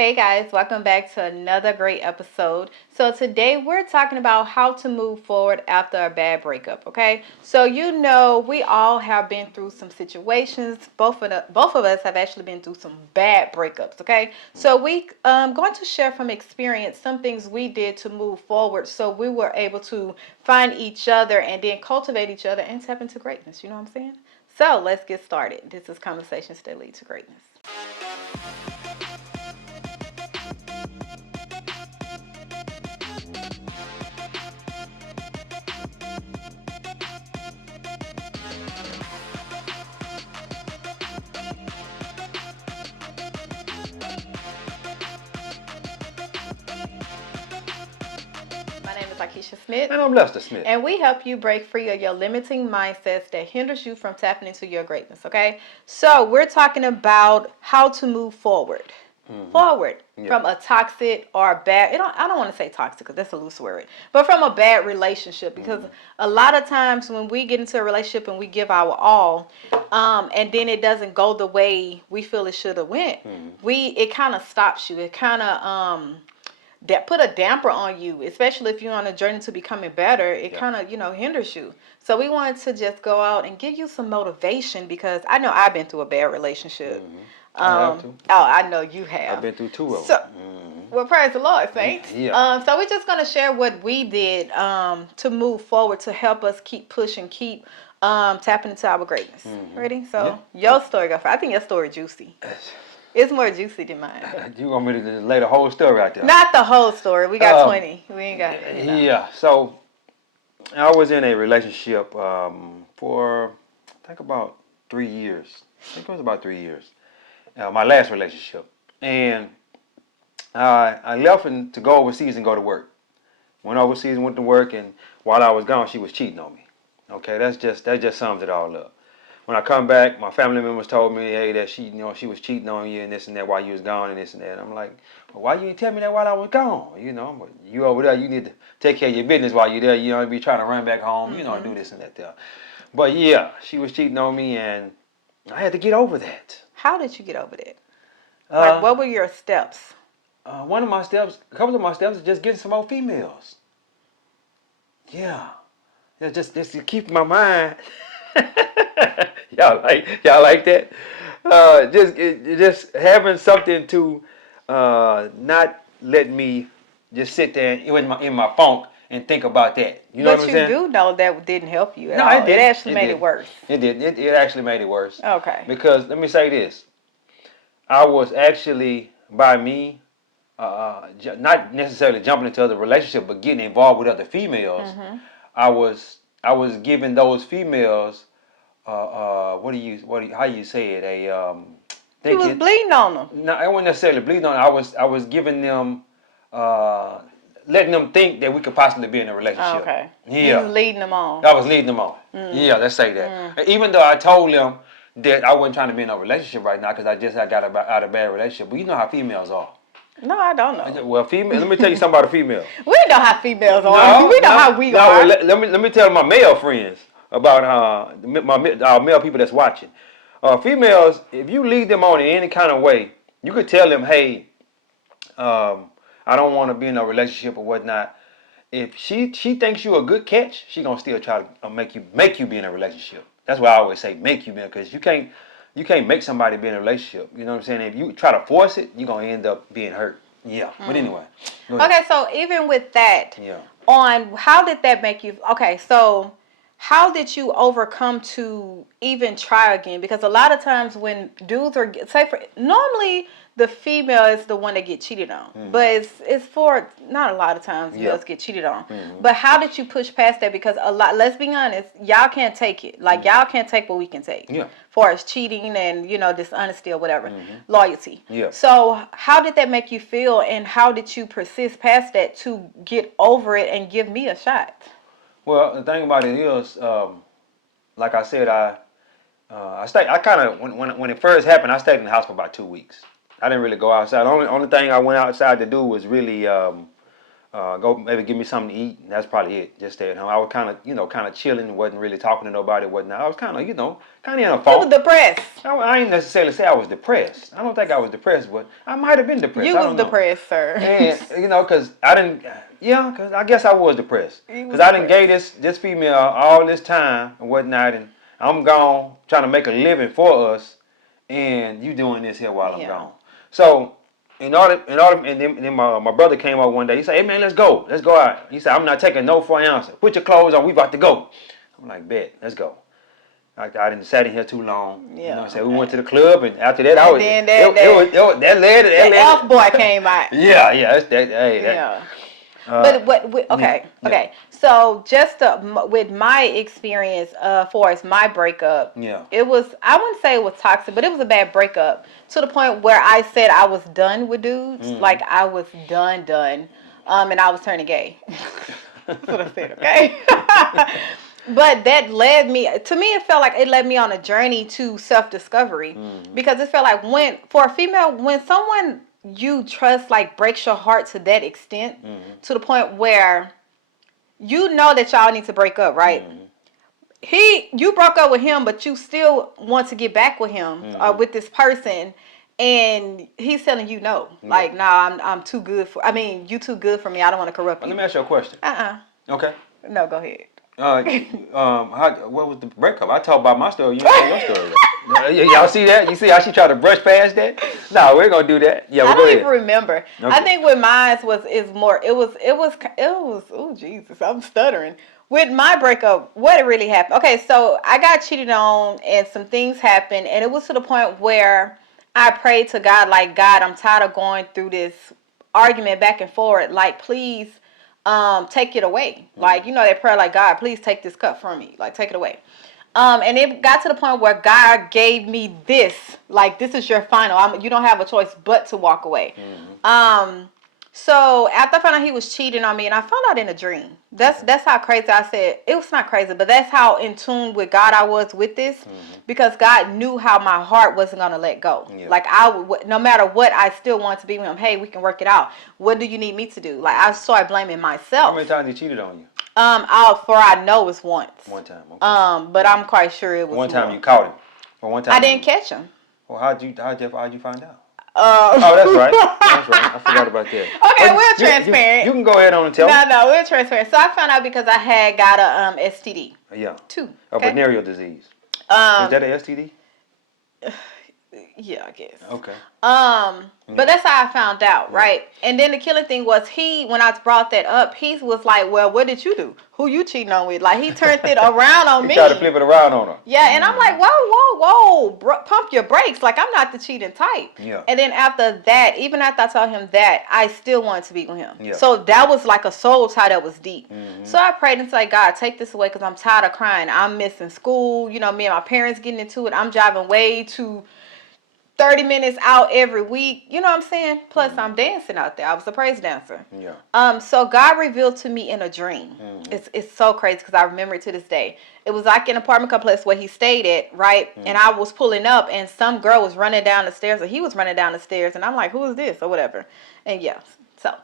Hey guys, welcome back to another great episode. So today we're talking about how to move forward after a bad breakup, okay? So we all have been through some situations. Both of us have actually been through some bad breakups, okay? So we going to share from experience some things we did to move forward so we were able to find each other and then cultivate each other and tap into greatness, you know what I'm saying? So let's get started. This is Conversations That Lead to Greatness. My name is Akeisha Smith. And I'm Lester Smith. And we help you break free of your limiting mindsets that hinders you from tapping into your greatness, okay? So we're talking about how to move forward. From a toxic or bad, I don't want to say toxic because that's a loose word, but from a bad relationship, because a lot of times when we get into a relationship and we give our all, and then it doesn't go the way we feel it should have went, it kind of stops you. It kind of that put a damper on you, especially if you're on a journey to becoming better. It kind of hinders you. So we wanted to just go out and give you some motivation because I know I've been through a bad relationship. I have too. Oh, I know you have. I've been through two of them. So, well, praise the Lord, saints. Yeah. So we're just gonna share what we did to move forward to help us keep pushing, keep tapping into our greatness. Ready? So your story, go first. I think your story juicy. It's more juicy than mine. You want me to just lay the whole story out there? Not the whole story. We got 20. We ain't got it. Yeah. So I was in a relationship for I think about 3 years. I think it was about 3 years. My last relationship, and I left to go overseas and go to work. Went overseas, went to work, and while I was gone, she was cheating on me. Okay, that just sums it all up. When I come back, my family members told me, hey, that she was cheating on you and this and that while you was gone and this and that. And I'm like, well, why you didn't tell me that while I was gone? You over there, you need to take care of your business while you're there. You don't be trying to run back home, and do this and that there. But yeah, she was cheating on me, and I had to get over that. How did you get over that? Like, what were your steps? A couple of my steps is just getting some more females. Yeah, just to keep my mind. y'all like that? Just having something to not let me just sit there in my funk and think about that. You know what I'm saying? But you do know that didn't help you at all. It actually made it worse. It did. It actually made it worse. Okay. Because let me say this. I was actually, by me, not necessarily jumping into other relationships, but getting involved with other females. I was giving those females, how you say it? You was bleeding on them. No, I wasn't necessarily bleeding on them. I was giving them, letting them think that we could possibly be in a relationship. Oh, okay. Yeah. You was leading them on. I was leading them on. Yeah, let's say that. Even though I told them that I wasn't trying to be in a relationship right now because I got out of a bad relationship. But you know how females are. No, I don't know. Well, let me tell you something about a female. We know how females are. We know how we are. Let me tell my male friends about our male people that's watching. Females, if you lead them on in any kind of way, you could tell them, hey, I don't want to be in a relationship or whatnot. If she thinks you a good catch, she gonna still try to make you be in a relationship. That's why I always say make you be, because you can't make somebody be in a relationship. You know what I'm saying? If you try to force it, you're gonna end up being hurt. Yeah. But anyway. Okay, so even with that, Yeah. on how did that make you? Okay, so how did you overcome to even try again? Because a lot of times when dudes are normally the female is the one that get cheated on, but it's for not a lot of times males get cheated on. But how did you push past that? Because let's be honest, y'all can't take it. Like y'all can't take what we can take. Yeah. For as cheating and dishonesty or whatever, loyalty. Yeah. So how did that make you feel, and how did you persist past that to get over it and give me a shot? Well, the thing about it is, like I said, I kind of when it first happened, I stayed in the house for about 2 weeks. I didn't really go outside. The only thing I went outside to do was really go maybe give me something to eat, and that's probably it. Just stay at home. I was kind of chilling, wasn't really talking to nobody, whatnot. I was kind of in a You was funk. depressed. I ain't necessarily say I was depressed. I don't think I was depressed, but I might have been depressed. You I was don't know. depressed, sir. And because I didn't, because I guess I was depressed You was because I didn't depressed. gave this female all this time and whatnot, and I'm gone trying to make a living for us, and you doing this here while I'm Yeah. gone. So and then my brother came up one day. He said, "Hey man, let's go out." He said, "I'm not taking no for an answer. Put your clothes on. We about to go." I'm like, "Bet, let's go." I didn't sat in here too long. Yeah. You know what I'm saying? We went to the club, and after that, And then that that elf boy came out. Yeah, that's that. Hey, that. Yeah. Okay. So just with my experience, for as my breakup, Yeah. it was, I wouldn't say it was toxic, but it was a bad breakup to the point where I said I was done with dudes. Like I was done. And I was turning gay. That's what I said. Okay. But that led me, to me, it felt like it led me on a journey to self-discovery, because it felt like for a female, when someone you trust like breaks your heart to that extent, to the point where you know that y'all need to break up, right? You broke up with him, but you still want to get back with him or with this person, and he's telling you no, like, nah, I'm too good for. I mean, you too good for me. I don't want to corrupt you. Let me ask you a question. Okay. No, go ahead. What was the breakup? I talked about my story. You tell your story. Y'all see that? You see how she tried to brush past that? No, we're gonna do that. Yeah, I well, don't go even ahead. remember. Okay. I think with mine is more. It was. Oh Jesus, I'm stuttering. With my breakup, what it really happened. Okay, so I got cheated on, and some things happened, and it was to the point where I prayed to God, like, God, I'm tired of going through this argument back and forth. Like, please, take it away. Like, you know that prayer, like, God, please take this cup from me. Like, take it away. And it got to the point where God gave me this, like, this is your final. You don't have a choice but to walk away. So after I found out he was cheating on me, and I found out in a dream. That's how crazy I said. It was not crazy, but that's how in tune with God I was with this, because God knew how my heart wasn't gonna let go. Yeah. Like no matter what, I still wanted to be with him. Hey, we can work it out. What do you need me to do? Like, I started blaming myself. How many times he cheated on you? I know it's once. One time. Okay. But I'm quite sure it was One time more. you caught him. Or one time I didn't catch him. Well, how'd you find out? Oh, that's right. That's right. I forgot about that. Okay, we're transparent. You can go ahead on and tell me. No, we're transparent. So I found out because I had got a STD. Yeah. 2. A Okay? venereal disease. Is that a STD? Yeah, I guess. Okay. But that's how I found out, right? And then the killing thing was when I brought that up, he was like, well, what did you do? Who you cheating on with? Like, he turned it around on me. He tried to flip it around on her. Yeah, and I'm like, whoa, pump your brakes. Like, I'm not the cheating type. Yeah. And then after that, even after I told him that, I still wanted to be with him. Yeah. So that was like a soul tie that was deep. So I prayed and said, God, take this away, because I'm tired of crying. I'm missing school. You know, me and my parents getting into it. I'm driving way too 30 minutes out every week. You know what I'm saying? Plus, I'm dancing out there. I was a praise dancer. Yeah. So God revealed to me in a dream. It's so crazy because I remember it to this day. It was like an apartment complex where he stayed at, right? And I was pulling up, and some girl was running down the stairs, or he was running down the stairs, and I'm like, who is this, or whatever. And yeah, so.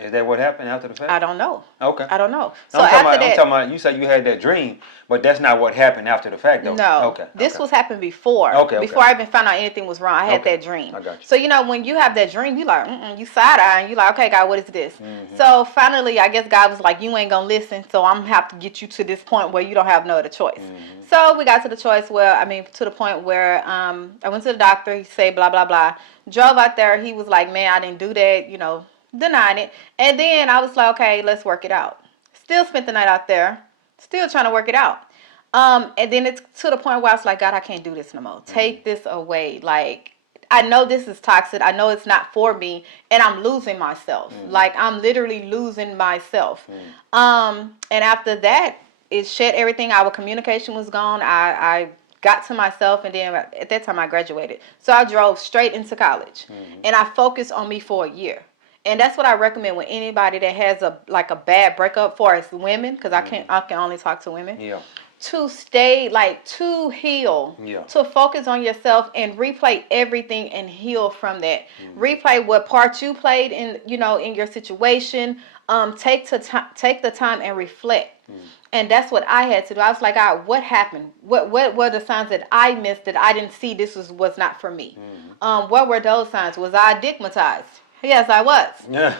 Is that what happened after the fact? I don't know. Okay. I don't know. So I'm after talking about, you said you had that dream, but that's not what happened after the fact, though. No. Okay. This was happened before. Okay. Before I even found out anything was wrong, I had that dream. I got you. So, you know, when you have that dream, you like, you side-eye, and you like, okay, God, what is this? So finally, I guess God was like, you ain't gonna listen, so I'm gonna have to get you to this point where you don't have no other choice. So we got to the choice to the point where I went to the doctor. He said, blah, blah, blah. Drove out there. He was like, man, I didn't do that, you know, denying it. And then I was like, okay, let's work it out. Still spent the night out there. Still trying to work it out. And then it's to the point where I was like, God, I can't do this no more. Take this away. Like, I know this is toxic. I know it's not for me. And I'm losing myself. Like, I'm literally losing myself. And after that, it shed everything. Our communication was gone. I got to myself, and then at that time I graduated. So I drove straight into college. And I focused on me for a year. And that's what I recommend with anybody that has a bad breakup, for us women, because I can only talk to women. Yeah. to stay, like, to heal, Yeah. to focus on yourself and replay everything and heal from that. Replay what part you played in, in your situation. Take the time and reflect. And that's what I had to do. I was like, what happened? What were the signs that I missed that I didn't see? This was not for me. What were those signs? Was I stigmatized? Yes, I was. Yeah.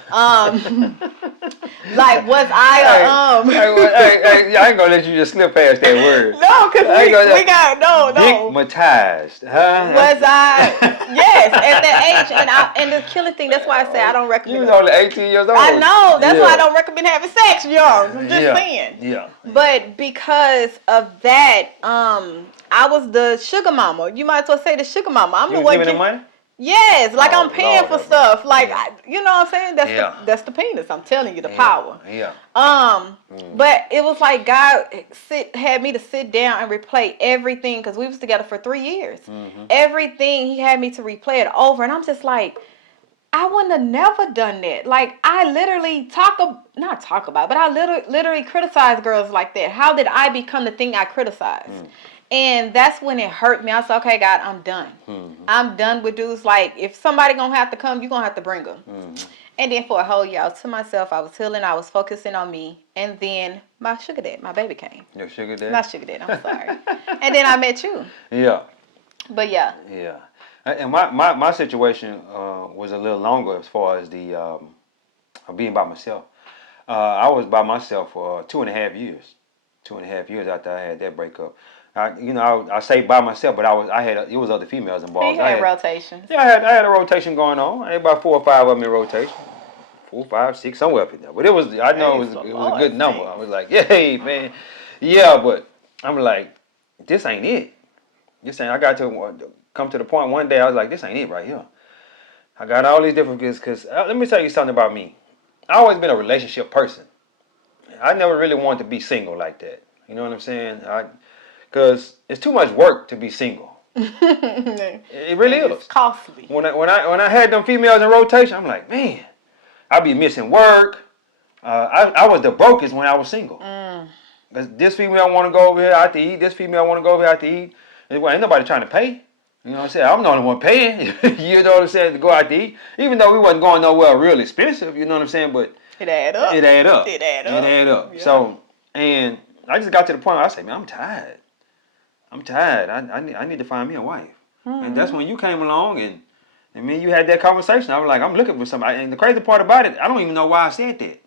Like, was I Hey, I ain't gonna let you just slip past that word. No, because we got no. Stigmatized, huh? Was I? Yes, at that age, and the killing thing. That's why I say I don't You recommend. was only 18 years old. I know. That's why I don't recommend having sex young. I'm just saying. Yeah. But because of that, I was the sugar mama. You might as well say the sugar mama. I'm You the was one giving them money? Yes, like I'm paying Lord, for that stuff. Like, yeah. you know what I'm saying? That's the penis. I'm telling you, the power. Yeah. But it was like God had me to sit down and replay everything because we was together for 3 years. Everything He had me to replay it over, and I'm just like, I wouldn't have never done that. Like, I literally not talk about, but I literally criticize girls like that. How did I become the thing I criticize? And that's when it hurt me. I said, okay, God, I'm done. I'm done with dudes. Like, if somebody gonna have to come, you gonna have to bring them. And then for a whole year, I was to myself. I was healing. I was focusing on me. And then my sugar dad, my baby came. Your sugar dad? My sugar dad, I'm sorry. And then I met you. Yeah. But yeah. Yeah. And my situation was a little longer as far as the being by myself. I was by myself for 2.5 years. 2.5 years after I had that breakup. I say by myself, but it was other females involved. He had rotations. Yeah, I had a rotation going on. I had about 4 or 5 of them in rotation. 4, 5, 6, somewhere up in there. But it was a good number. I was like, yay, man. Yeah, but I'm like, this ain't it. I got to come to the point one day I was like, this ain't it right here. I got all these different because let me tell you something about me. I always been a relationship person. I never really wanted to be single like that. You know what I'm saying? Because it's too much work to be single. It really is. It's costly. When I had them females in rotation, I'm like, man, I be missing work. I was the brokest when I was single. Cause this female want to go over here out to eat. This female want to go over here out to eat. And ain't nobody trying to pay. You know what I'm saying? I'm the only one paying. You know what I'm saying? To go out to eat, even though we wasn't going nowhere real expensive. You know what I'm saying? But it add up. It add up. Yeah. So, and I just got to the point where I said, man, I'm tired. I need to find me a wife. And that's when you came along and me and you had that conversation. I was like, I'm looking for somebody. And the crazy part about it, I don't even know why I said that.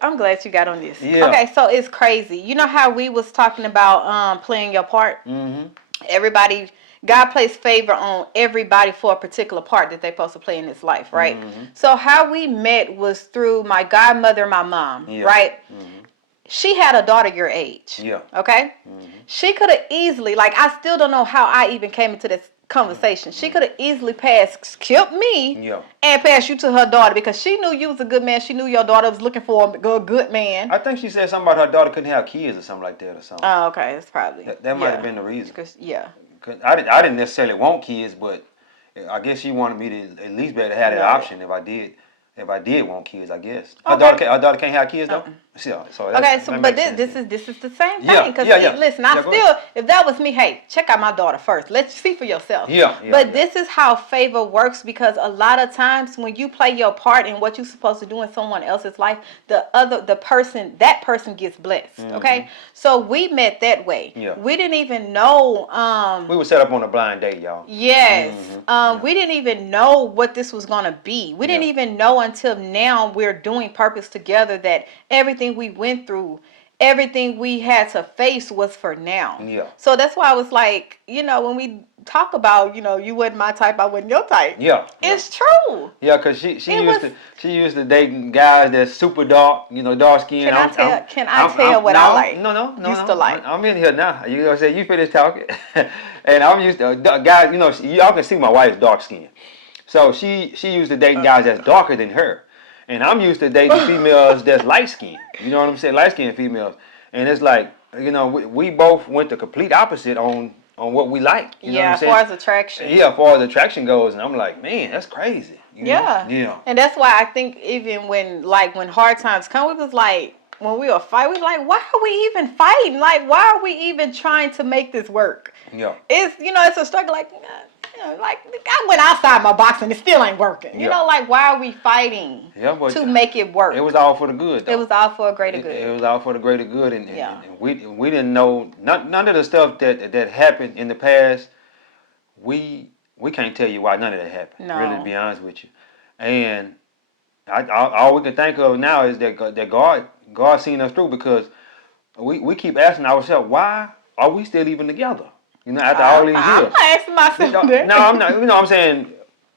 I'm glad you got on this. Yeah. Okay, so it's crazy. You know how we was talking about playing your part? God plays favor on everybody for a particular part that they're supposed to play in this life, right? So how we met was through my godmother, my mom, right? She had a daughter your age. Yeah. Okay? She could have easily, like, I still don't know how I even came into this conversation. She could have easily skipped me and passed you to her daughter because she knew you was a good man. She knew your daughter was looking for a good man. I think she said something about her daughter couldn't have kids or something like that or something. Oh, okay. That's probably. That might have been the reason. Cause I didn't necessarily want kids, but I guess she wanted me to at least be able to have that option if I did want kids, I guess. Her daughter can't have kids though. But this is the same thing. Because listen, if that was me, hey, check out my daughter first. Let's see for yourself. But this is how favor works because a lot of times when you play your part in what you're supposed to do in someone else's life, that person gets blessed. Okay, so we met that way. We didn't even know. We were set up on a blind date, y'all. Yes. We didn't even know what this was gonna be. We didn't even know until now we're doing purpose together that everything we went through, everything we had to face was for now. So that's why I was like, when we talk about, you wasn't my type, I wasn't your type. It's true. Yeah, because she used to dating guys that's super dark, dark skin. Can I tell what I like? No. Used to like. I'm in here now. You know what I'm saying? You finish talking. And I'm used to guys, y'all can see my wife's dark skin. So she used to dating guys that's darker than her. And I'm used to dating females that's light skinned. You know what I'm saying? Light skinned females. And it's like, we both went the complete opposite on what we like. You know what I'm saying? As far as attraction. Yeah, as far as attraction goes. And I'm like, man, that's crazy. Yeah. And that's why I think even when hard times come, we was like, when we were fighting, we like, why are we even fighting? Like, why are we even trying to make this work? Yeah. It's, it's a struggle. Like, like I went outside my box and it still ain't working. You know, like, why are we fighting to make it work? It was all for the good, though. It was all for a greater good. It was all for the greater good, and we didn't know none of the stuff that happened in the past. We can't tell you why none of that happened. No. Really, to be honest with you, and all we can think of now is that God seen us through, because we keep asking ourselves, why are we still even together? After all these years. I'm not asking myself that. No, I'm not. I'm saying,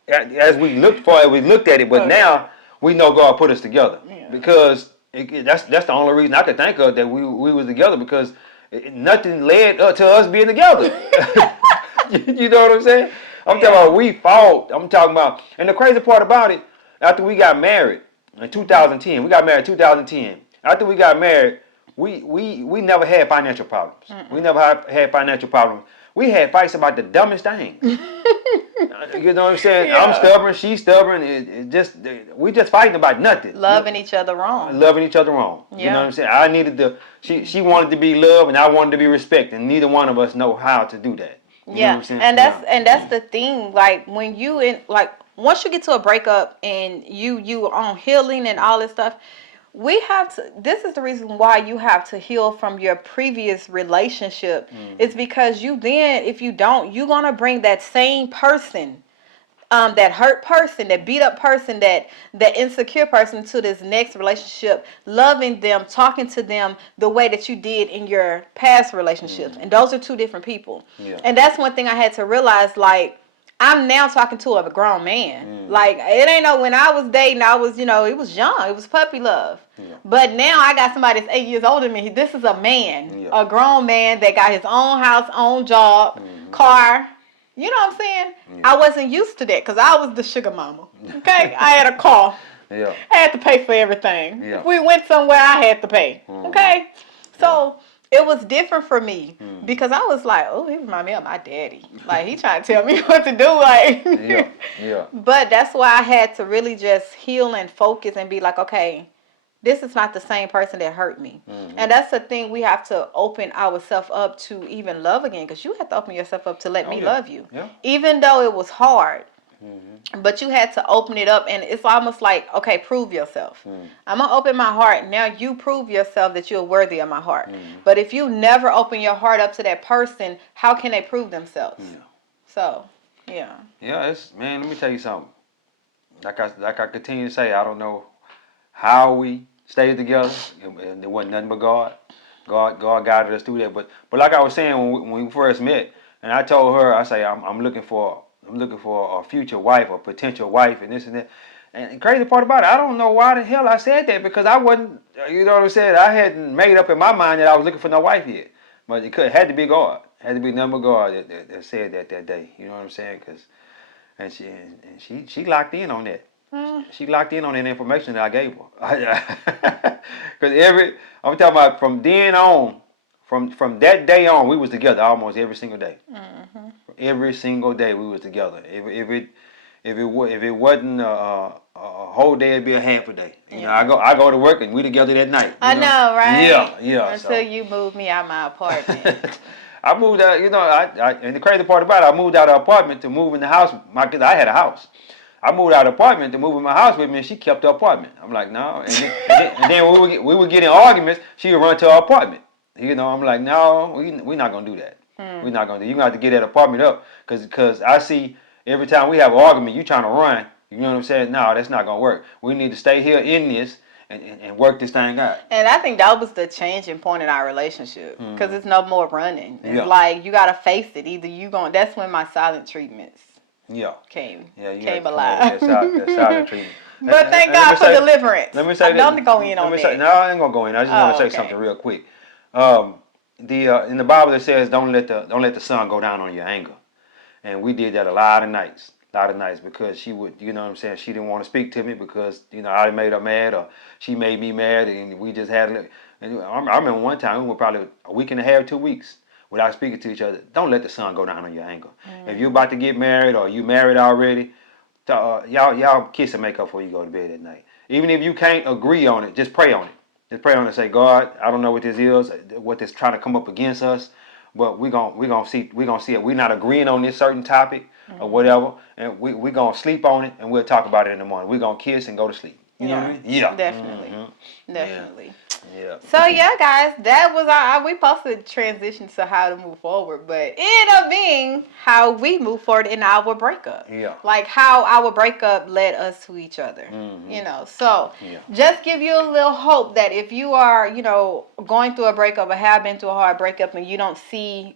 as we looked at it, but now we know God put us together, because that's the only reason I could think of that we was together, because nothing led up to us being together. You know what I'm saying? I'm talking about we fought. I'm talking about, and the crazy part about it, after we got married in 2010, we got married in 2010. After we got married, we never had financial problems. We never had financial problems. We had fights about the dumbest things. You know what I'm saying? Yeah. I'm stubborn, she's stubborn. We just fighting about nothing. Loving each other wrong. Loving each other wrong. Yeah. You know what I'm saying? I needed she wanted to be loved, and I wanted to be respected. And neither one of us know how to do that. You know what I'm saying? And that's the thing. Like, when once you get to a breakup and you on healing and all this stuff, we have to, this is the reason why you have to heal from your previous relationship. It's because if you don't, you're going to bring that same person, that hurt person, that beat up person, that insecure person to this next relationship, loving them, talking to them the way that you did in your past relationships. And those are two different people. Yeah. And that's one thing I had to realize, like, I'm now talking to a grown man. Like, it ain't when I was dating, I was, it was young. It was puppy love. Yeah. But now I got somebody that's 8 years older than me. This is a man, a grown man that got his own house, own job, car. You know what I'm saying? Yeah. I wasn't used to that because I was the sugar mama. Okay? I had a car. Yeah. I had to pay for everything. Yeah. If we went somewhere, I had to pay. Okay? So it was different for me because I was like, oh, he remind me of my daddy. Like, he trying to tell me what to do. Like, yeah. But that's why I had to really just heal and focus and be like, okay, this is not the same person that hurt me. And that's the thing, we have to open ourselves up to even love again, because you have to open yourself up to let me love you. Yeah. Even though it was hard, but you had to open it up, and it's almost like, okay, prove yourself. I'm going to open my heart. Now you prove yourself that you're worthy of my heart. But if you never open your heart up to that person, how can they prove themselves? Yeah. So, yeah. Yeah, man, let me tell you something. Like I continue to say, I don't know how we stayed together, and there wasn't nothing but God. God guided us through that. But like I was saying when we first met, and I told her, I say I'm looking for a future wife, or potential wife, and this and that. And the crazy part about it, I don't know why the hell I said that, because I wasn't. You know what I'm saying? I hadn't made up in my mind that I was looking for no wife yet. But it had to be God. It had to be nothing but God that said that day. You know what I'm saying? And she locked in on that. She locked in on that information that I gave her. Because I'm talking about from then on, from that day on, we was together almost every single day. Every single day we was together. If it wasn't a whole day, it'd be a half a day. You know, I go to work and we together that night. I know, right? Yeah. Until you moved me out my apartment. I moved out. And the crazy part about it, I moved out of the apartment to move in the house. Because I had a house. I moved out of the apartment to move in my house with me, and she kept the apartment. I'm like, no. And then when we would get in arguments, she would run to our apartment. I'm like, no, we're not going to do that. We're not going to do that. You're going to have to get that apartment up, because I see every time we have an argument, you trying to run. You know what I'm saying? No, that's not going to work. We need to stay here in this and work this thing out. And I think that was the changing point in our relationship, because it's no more running. It's like you got to face it. Either that's when my silent treatments came alive. That silent treatment. But thank God for deliverance. Let me say don't go in on that. No, I ain't gonna go in. I just want to say something real quick. In the Bible it says, don't let the sun go down on your anger, and we did that a lot of nights because she would, you know what I'm saying, she didn't want to speak to me because I made her mad, or she made me mad, and we just had. And I remember one time we were probably a week and a half, 2 weeks without speaking to each other. Don't let the sun go down on your anger. If you're about to get married or you married already, y'all kiss and make up before you go to bed at night. Even if you can't agree on it, just pray on it. Just pray on it and say, God, I don't know what this is, what this trying to come up against us, but we're gonna see it. We're not agreeing on this certain topic or whatever, and we gonna sleep on it and we'll talk about it in the morning. We're gonna kiss and go to sleep. You know what I mean? Yeah. Definitely. Mm-hmm. Definitely. Yeah. So yeah, guys, that was our. We supposed to transition to how to move forward, but it ended up being how we move forward in our breakup. Yeah. Like how our breakup led us to each other. Mm-hmm. You know, so Yeah. just give you a little hope that if you are, going through a breakup or have been through a hard breakup and you don't see,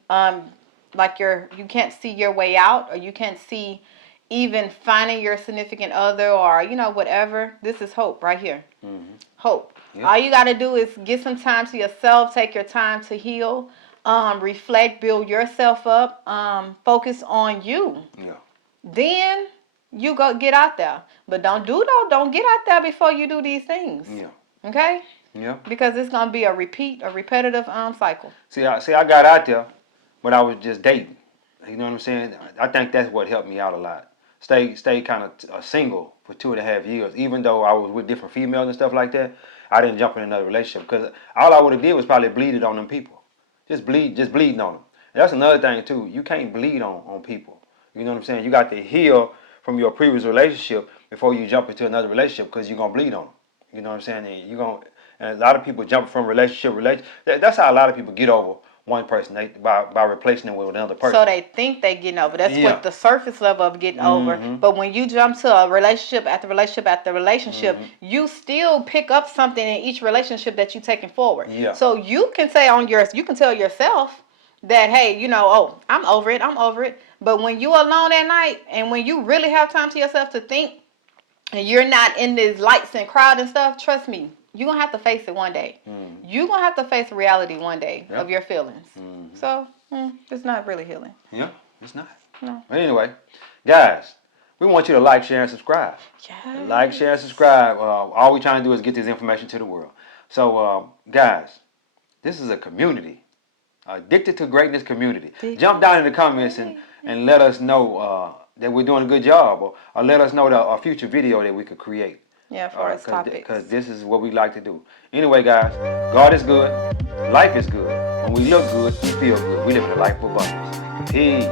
like you can't see your way out, or you can't see even finding your significant other, or whatever. This is hope right here. Mm-hmm. Hope. Yep. All you got to do is get some time to yourself. Take your time to heal. Reflect. Build yourself up. Focus on you. Yeah. Then you go get out there. But don't get out there before you do these things. Yeah. Okay? Yeah. Because it's gonna be a repetitive cycle. See, I got out there, but I was just dating. You know what I'm saying? I think that's what helped me out a lot. Stay kind of single for 2.5 years, even though I was with different females and stuff like that. I didn't jump in another relationship because all I would have did was probably bleed it on them people. Just bleeding on them. And that's another thing too. You can't bleed on people. You know what I'm saying? You got to heal from your previous relationship before you jump into another relationship, because you're gonna bleed on them. You know what I'm saying? And a lot of people jump from relationship. That's how a lot of people get over one person by replacing them with another person. So they think they getting over. That's Yeah. what the surface level of getting over. But when you jump to a relationship after relationship after relationship, you still pick up something in each relationship that you taking forward. Yeah. So you can say you can tell yourself that, hey, oh, I'm over it. But when you alone at night and when you really have time to yourself to think, and you're not in these lights and crowd and stuff, trust me, you're going to have to face it one day. You're going to have to face reality one day of your feelings. So, it's not really healing. Yeah, it's not. No. But anyway, guys, we want you to like, share, and subscribe. Yes. Like, share, and subscribe. All we're trying to do is get this information to the world. So, guys, this is a community. Addicted to Greatness community. Jump down in the comments and let us know that we're doing a good job, or let us know a future video that we could create. Yeah, for us topics. Because this is what we like to do. Anyway, guys, God is good. Life is good. When we look good, we feel good. We live in a life of abundance. Peace.